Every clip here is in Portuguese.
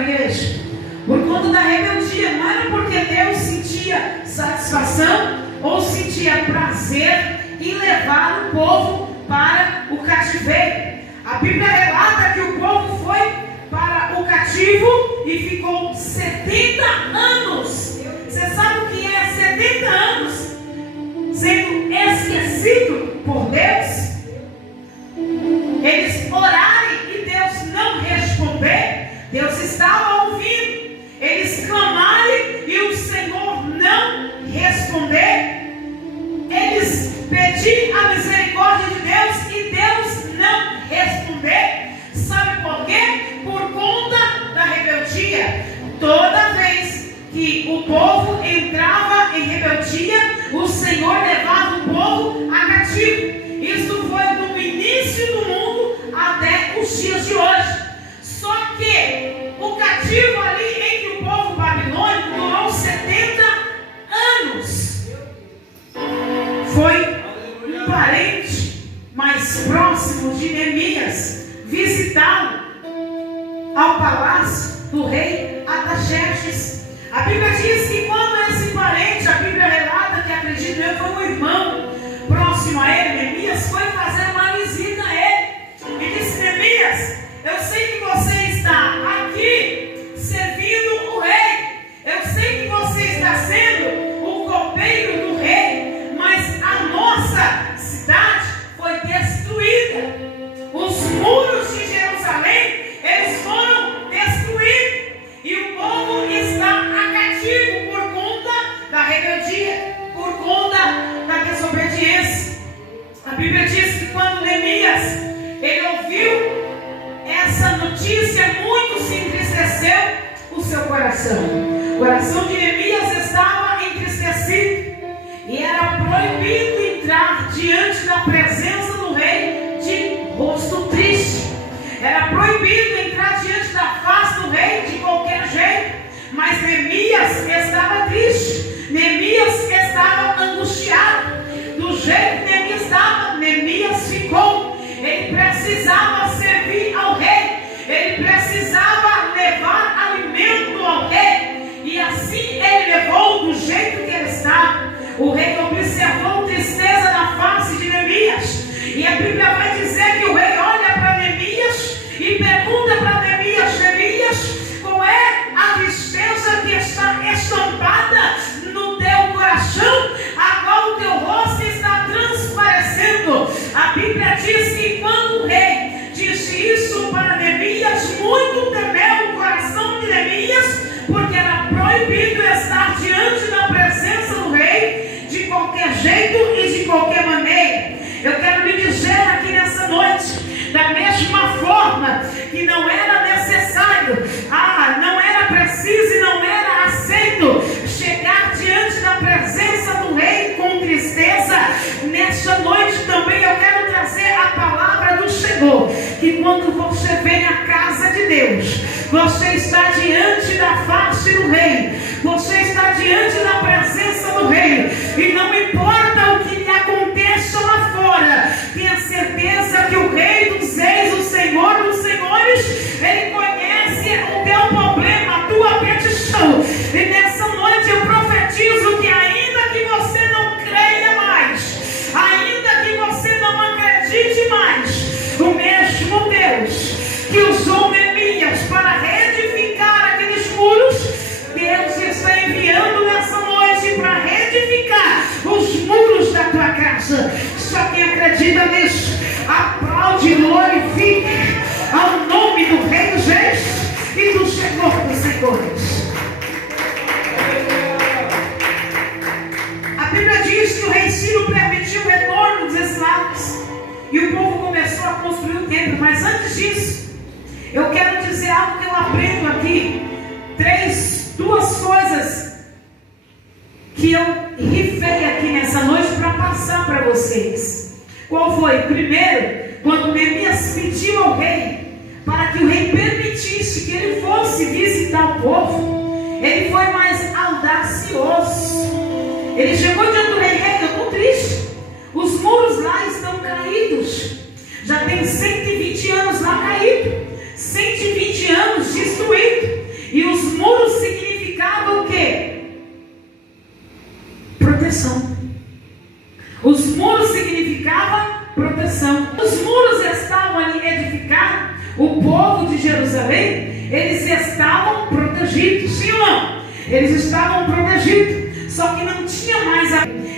agora, igreja? Por conta da rebeldia. Não era porque Deus sentia satisfação ou sentia prazer em levar o povo para o cativeiro. A Bíblia relata que o povo foi para o cativo e ficou 70 anos. Você sabe o que é 70 anos sendo esquecido por Deus? Eles orarem e Deus não responder. Deus estava ouvindo. Eles clamarem e o Senhor não responder. Eles pedirem a misericórdia de Deus e Deus não responder. Sabe por quê? Por conta da rebeldia. Toda vez que o povo entrava em rebeldia, o Senhor levava o povo a cativo. Isso foi do início do mundo até os dias de hoje. Só que o cativo ali entre o povo babilônico durou 70 anos. Foi um parente mais próximo de Neemias visitá-lo ao palácio do rei Artaxerxes. A Bíblia diz que quando esse parente, a Bíblia relata que, acredito eu, foi um irmão próximo a ele, Neemias, foi fazer uma visita a ele e disse: Neemias, eu sei que você está aqui servindo o rei, eu sei que você está sendo o copeiro do rei, mas a nossa cidade foi destruída. Os muros de Jerusalém, eles foram destruídos e o povo está a cativo por conta da rebeldia, por conta da desobediência. A Bíblia diz que quando Neemias ele ouviu essa notícia, muito se entristeceu o seu coração. O coração de Neemias estava entristecido e era proibido entrar diante da presença do rei de rosto triste. Era proibido entrar diante da face do rei de qualquer jeito. Mas Neemias estava triste, Neemias estava angustiado. Do jeito que Neemias estava, Neemias ficou. Ele precisava servir ao rei, ele precisava levar alimento ao rei, e assim ele levou do jeito que ele estava. O rei observou tristeza na face de Neemias, e a Bíblia vai dizer que o rei olha para Neemias e pergunta para Neemias: Neemias, qual é a tristeza que está estampada no teu coração, a qual o teu rosto está transparecendo? A Bíblia diz que quando o rei disse isso para Neemias, muito temeu o coração de Neemias, porque era proibido estar diante da presença do rei de qualquer jeito e de qualquer maneira. Eu quero lhe dizer aqui nessa noite, da mesma forma que não era necessário, não era preciso e não era aceito chegar diante da presença do rei com tristeza, nessa noite também eu quero trazer a palavra do Senhor, que quando você vem à casa de Deus, você está diante da face do rei, você está diante da presença do rei, e não importa o que lhe aconteça lá fora, tenha certeza que o rei dos reis, o Senhor dos senhores, ele conhece o teu problema, a tua petição. E nessa noite eu profetizo que ainda que você não creia mais, ainda que você não acredite mais, o mesmo Deus que usou Neemias para reedificar aqueles muros, Deus está enviando nessa noite para reedificar os muros da tua casa. Só quem acredita nisso, aplaude e glorifique ao nome do Rei dos Reis e do Senhor dos Senhores. A Bíblia diz que o rei Ciro permitiu o retorno dos escravos e o povo começou a construir o templo. Mas antes disso, eu quero dizer algo que eu aprendo aqui. Duas coisas que eu rifei aqui nessa noite para passar para vocês. Qual foi? Primeiro, quando Neemias pediu ao rei para que o rei permitisse que ele fosse visitar o povo, ele foi mais audacioso. Ele chegou diante do rei: rei, eu estou triste, os muros lá estão caídos, já tem 120 anos lá caído, 120 anos destruído. Jerusalém, eles estavam protegidos, sim ou não? Eles estavam protegidos, só que não tinha mais.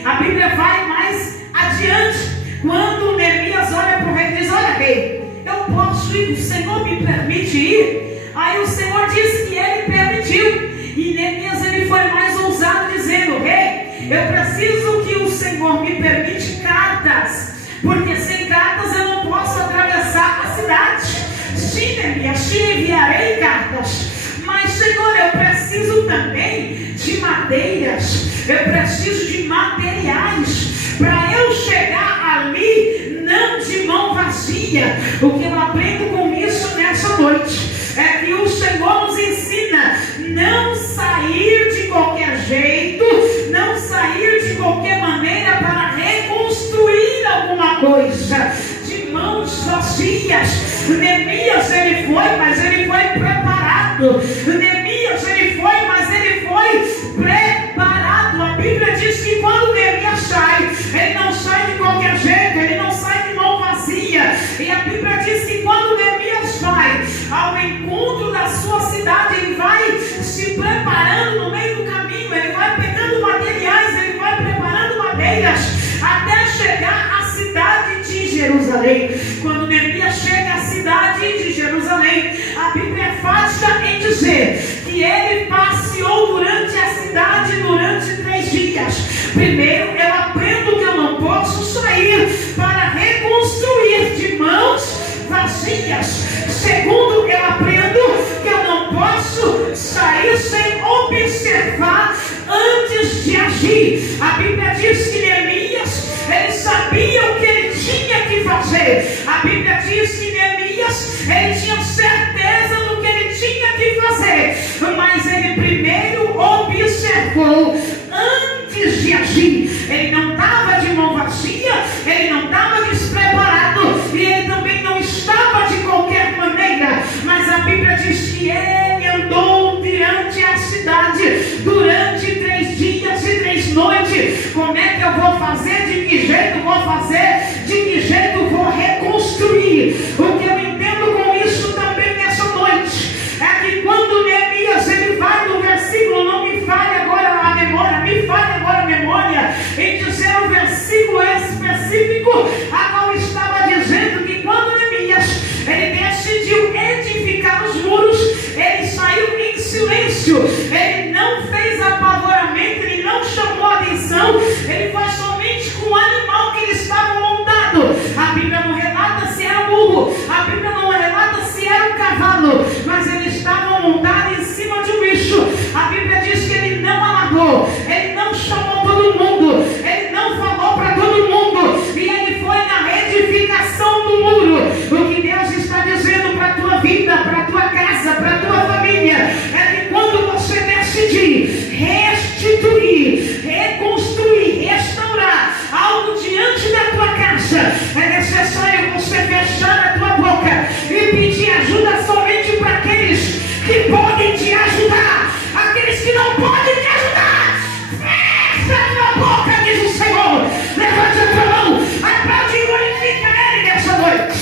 A Bíblia vai mais adiante, quando Neemias olha para o rei e diz: olha, rei, eu posso ir, o Senhor me permite ir? Aí o Senhor disse que ele permitiu, e Neemias ele foi mais ousado, dizendo: rei, eu preciso que o Senhor me permite cartas, porque sem cartas eu não posso atravessar a cidade. Sim, Neemias, te enviarei cartas, mas Senhor, eu preciso também de madeiras, eu preciso de materiais, para eu chegar ali, não de mão vazia. O que eu aprendo com isso nessa noite é que o Senhor nos ensina não sair de qualquer jeito, não sair de qualquer maneira para reconstruir alguma coisa de mãos vazias. Neemias ele foi, mas ele foi preparado. Neemias ele foi, mas ele foi preparado. A Bíblia diz que quando Neemias sai, ele não sai de qualquer jeito, ele não sai de mão vazia. E a Bíblia diz que quando Neemias vai ao encontro da sua cidade, ele vai se preparando no meio do caminho, ele vai pegando materiais, ele vai preparando madeiras, até chegar à cidade de Jerusalém. Quando Neemias chega à cidade de Jerusalém, a Bíblia é enfática em dizer que ele passeou durante a cidade durante 3 dias. Primeiro, eu aprendo que eu não posso sair para reconstruir de mãos vazias. Segundo, eu aprendo que eu não posso sair sem observar antes de agir. A Bíblia diz que Neemias, ele sabia o que ele tinha que fazer. A Bíblia diz que Neemias, ele tinha certeza do que ele tinha que fazer, mas ele primeiro observou antes de agir. Ele não estava de mão vazia, ele não estava despreparado, e ele também não estava de qualquer maneira, mas a Bíblia diz que ele andou diante a cidade durante 3 dias e 3 noites. Como é que eu vou fazer? De que jeito vou fazer? De que jeito vou reconstruir? O que eu entendo com isso também nessa noite é que quando Neemias ele vai no versículo, não me fale agora a memória, me fale agora a memória, em dizer o versículo específico a qual estava dizendo que quando Neemias ele decidiu edificar os muros, ele saiu em silêncio, ele não fez apavoramento, ele não chamou atenção, ele foi somente com o animal que ele estava montado. A Bíblia não relata se era um burro, a Bíblia não relata se era um cavalo, mas ele estava montado em cima de um bicho. A Bíblia diz que ele não alargou, ele não chamou todo mundo, ele não falou para todo mundo, e ele foi na edificação do muro. O que Deus está dizendo para a tua vida, para a tua casa, para a tua família, é que quando você decidir restituir, reconstruir, restaurar algo diante da tua casa, é necessário você fechar a tua boca e pedir ajuda somente para aqueles que podem te ajudar. Aqueles que não podem te ajudar, fecha a tua boca, diz o Senhor. Levante a tua mão, aplaude e glorifica Ele nessa noite.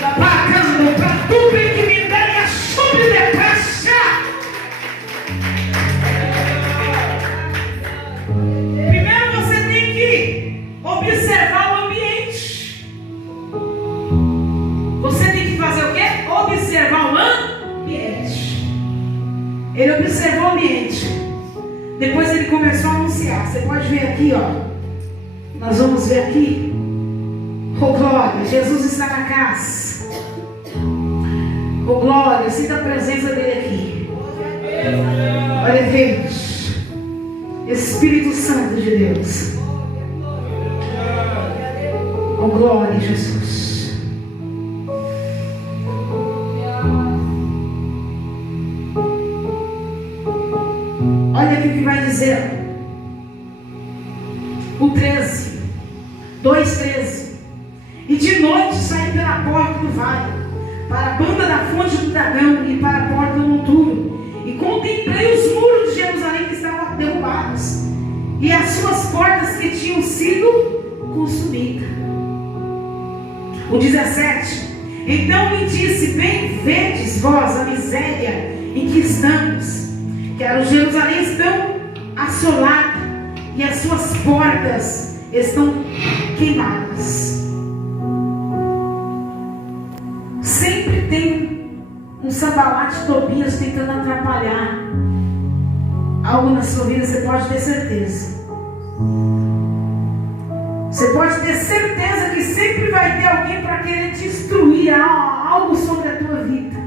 Bacana, para tudo que me der a subdepressa. Primeiro você tem que observar o ambiente. Você tem que fazer o quê? Observar o ambiente. Ele observou o ambiente. Depois ele começou a anunciar. Você pode ver aqui, ó. Nós vamos ver aqui. Oh glória, Jesus está na casa. Oh glória, sinta a presença dele aqui. Olha Deus, Espírito Santo de Deus. Oh glória, Jesus. Olha aqui o que vai dizer o 13, 2:13. E de noite saí pela porta do vale, para a banda da fonte do dragão e para a porta do monturo, e contemplei os muros de Jerusalém que estavam derrubados, e as suas portas que tinham sido consumidas. O 17. Então me disse: bem vedes vós a miséria em que estamos, que a Jerusalém estão assolada e as suas portas estão queimadas. Sempre tem um Sanbalate Tobias tentando atrapalhar algo na sua vida, você pode ter certeza. Você pode ter certeza que sempre vai ter alguém para querer destruir algo sobre a tua vida.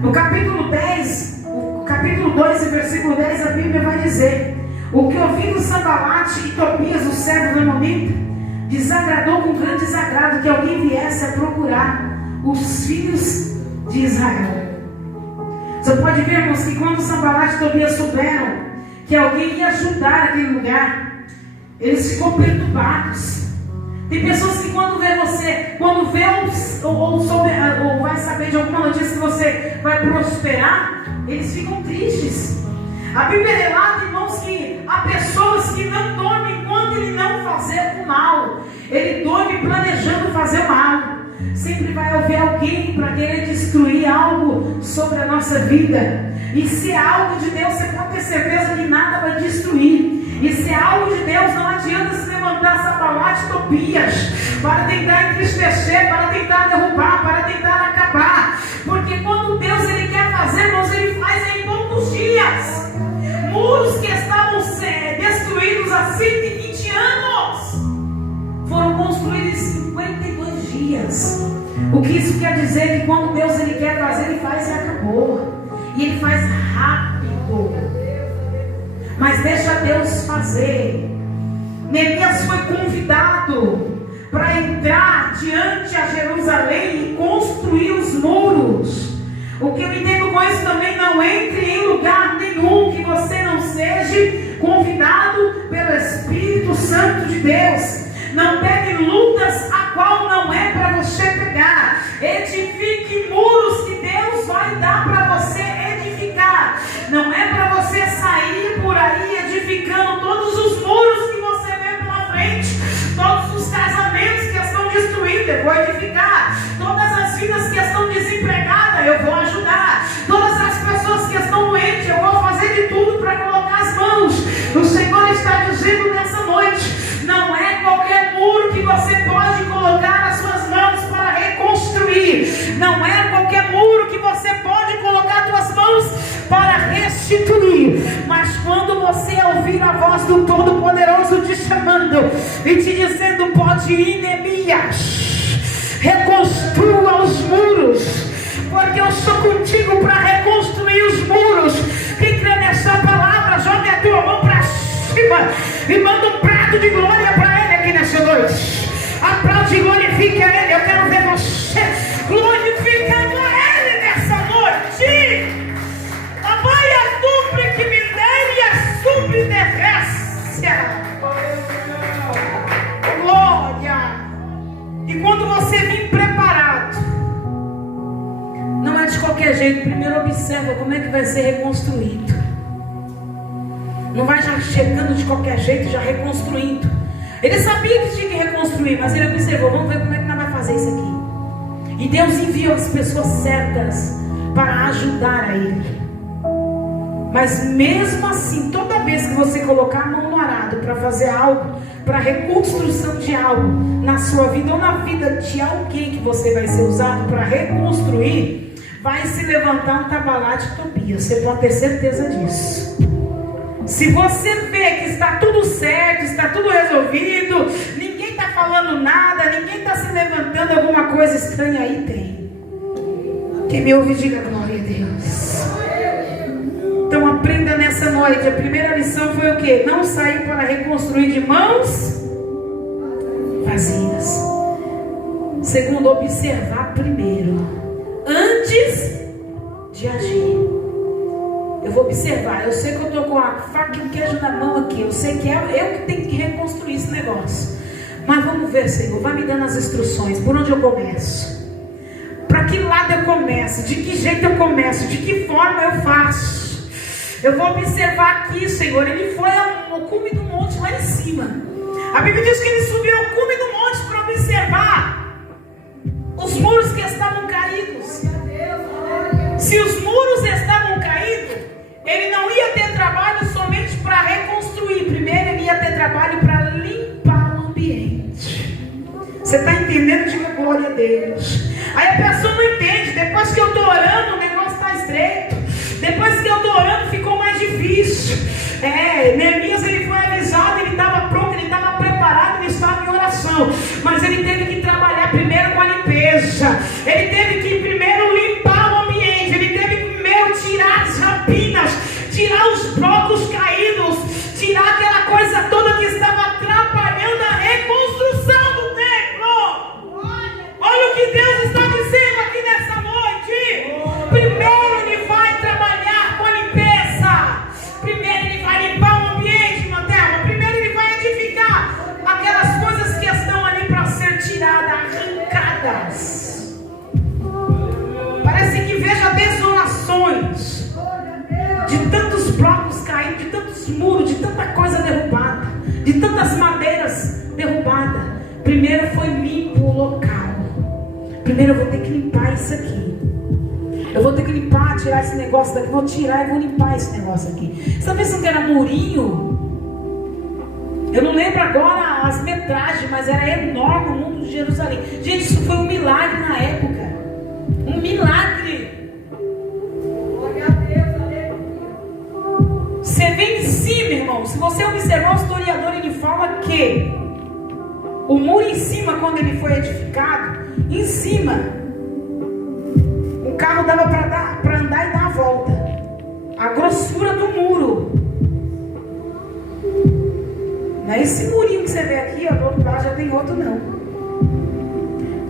No capítulo 10, capítulo 2 e versículo 10, a Bíblia vai dizer: o que ouvindo Sanbalate e Tobias, os servos do momento, desagradou com grande desagrado que alguém viesse a procurar os filhos de Israel. Você pode ver, irmãos, que quando Sanbalate e Tobias souberam que alguém ia ajudar aquele lugar, eles ficam perturbados. Tem pessoas que quando vê você, quando vê ou vai saber de alguma notícia que você vai prosperar, eles ficam tristes. A Bíblia relata, irmãos, que há pessoas que não dormem enquanto ele não fazer o mal. Ele dorme planejando fazer o mal. Sempre vai haver alguém para querer destruir algo sobre a nossa vida. E se é algo de Deus, você pode ter certeza que nada vai destruir. E se é algo de Deus, não adianta se levantar Sanbalate e Tobias para tentar entristecer, para tentar derrubar, para tentar acabar. Porque quando Deus ele quer fazer, irmãos, ele faz em poucos dias. Muros que estavam destruídos há 120 anos foram construídos em 52 dias. O que isso quer dizer? É que quando Deus ele quer fazer, ele faz e acabou. E ele faz rápido. Mas deixa Deus fazer. Neemias foi convidado para entrar diante a Jerusalém e construir os muros. O que eu entendo com isso também: não entre em lugar nenhum que você não seja convidado pelo Espírito Santo de Deus. Não pegue lutas a qual não é para você pegar. Edifique muros que Deus vai dar para você edificar. Não é para você sair por aí edificando todos os muros que você vê pela frente. Todos os casamentos que estão destruídos, eu vou edificar. Todas as vidas que estão desempregadas, eu vou ajudar. Todas as pessoas que estão doentes, eu vou fazer de tudo para colocar as mãos. O Senhor está dizendo nessa noite: não é qualquer muro que você pode colocar as suas mãos para reconstruir. Não é qualquer muro que você pode colocar as suas mãos para restituir. Mas quando você ouvir a voz do Todo-Poderoso te chamando e te dizendo: pode ir, Neemias, reconstrua os muros, porque eu sou contigo para reconstruir os muros. Quem crê nessa palavra, jogue a tua mão para cima e manda um prato de glória para Ele aqui nessa noite. Aplaude e glorifique a Ele. Eu quero ver você glorificando a Ele nessa noite. A baia dupla que me dei e a subdefécia. Glória. E quando você vir preparado, não é de qualquer jeito. Primeiro observa como é que vai ser reconstruído. Não vai já chegando de qualquer jeito, já reconstruindo. Ele sabia que tinha que reconstruir, mas ele observou: vamos ver como é que nós vamos fazer isso aqui. E Deus enviou as pessoas certas para ajudar a ele. Mas mesmo assim, toda vez que você colocar a mão no arado para fazer algo, para reconstrução de algo na sua vida ou na vida de alguém que você vai ser usado para reconstruir, vai se levantar um Sanbalate e Tobias. Você pode ter certeza disso. Se você vê que está tudo certo, está tudo resolvido, ninguém está falando nada, ninguém está se levantando, alguma coisa estranha aí tem. Quem me ouve, diga glória a Deus. Então aprenda nessa noite. A primeira lição foi o quê? Não sair para reconstruir de mãos vazias. Segundo, observar primeiro, antes de agir. Eu vou observar. Eu sei que eu estou com a faca e o queijo na mão aqui. Eu sei que é eu que tenho que reconstruir esse negócio. Mas vamos ver, Senhor. Vai me dando as instruções. Por onde eu começo? Para que lado eu começo? De que jeito eu começo? De que forma eu faço? Eu vou observar aqui, Senhor. Ele foi ao cume do monte lá em cima. A Bíblia diz que ele subiu ao cume do monte para observar os muros que estavam caídos. Se os muros estavam caídos, ele não ia ter trabalho somente para reconstruir. Primeiro ele ia ter trabalho para limpar o ambiente. Você está entendendo? Diga glória a Deus. Aí a pessoa não entende. Depois que eu estou orando, o negócio está estreito. Depois que eu estou orando, ficou mais difícil. Neemias, ele foi avisado, ele estava pronto, ele estava preparado, ele estava em oração. Mas ele teve que trabalhar primeiro com a limpeza. Ele teve que primeiro limpar o ambiente. Ele teve que primeiro tirar as rapinas, tirar os blocos caídos, tirar aquela coisa toda que estava atrapalhando a reconstrução do templo. Olha o que Deus está dizendo aqui nessa noite. Primeiro ele vai trabalhar com a limpeza. Primeiro ele vai limpar o ambiente, Mantelma. Primeiro ele vai edificar aquelas coisas que estão ali para ser tiradas, arrancadas. Parece que veja desolações de tantos blocos caídos, de tantos muros, de tanta coisa derrubada, de tantas madeiras derrubadas. Primeiro foi limpo o local. Primeiro eu vou ter que limpar isso aqui. Eu vou ter que limpar, tirar esse negócio daqui. Vou tirar e vou limpar esse negócio aqui. Você está pensando que era murinho? Eu não lembro agora as metragens, mas era enorme o mundo de Jerusalém. Gente, isso foi um milagre na época. Um milagre. Glória a Deus, aleluia. Você vem em cima, irmão. Se você observar o historiador, ele fala que o muro em cima, quando ele foi edificado, em cima, o carro dava para andar e dar a volta. A grossura do muro. Não é esse murinho que você vê aqui, ó, do outro lado já tem outro não.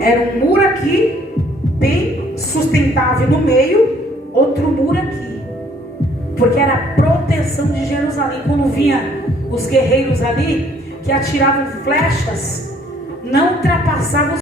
Era um muro aqui, bem sustentável no meio, outro muro aqui. Porque era a proteção de Jerusalém. Quando vinha os guerreiros ali, que atiravam flechas, não ultrapassavam